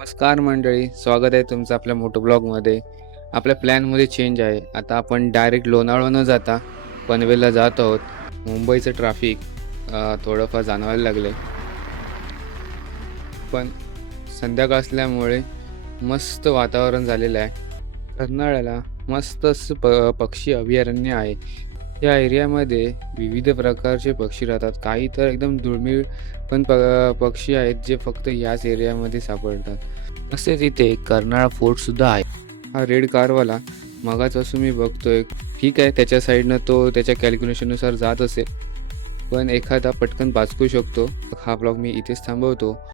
नमस्कार मंडळी, स्वागत आहे तुमचं आपल्या मोटो ब्लॉगमध्ये. आपल्या प्लॅनमध्ये चेंज आहे. आता आपण डायरेक्ट लोणावळा न जाता पनवेलला जात आहोत. मुंबईचं ट्रॅफिक थोडंफार जाणवायला लागले, पण संध्याकाळ असल्यामुळे मस्त वातावरण झालेलं आहे. कर्नाळ्याला मस्त असं पक्षी अभयारण्य आहे. या एरियामध्ये विविध प्रकारचे पक्षी राहतात. काही तर एकदम दुर्मिळ पण पक्षी आहेत जे फक्त याच एरियामध्ये सापडतात. तसेच इथे कर्नाळा फोर्टसुद्धा आहे. हा रेड कारवाला मगाचपासून मी बघतोय. ठीक आहे, त्याच्या साईडनं तो त्याच्या कॅल्क्युलेशननुसार जात असेल, पण एखादा पटकन वाचकू शकतो. हा ब्लॉग मी इथेच थांबवतो.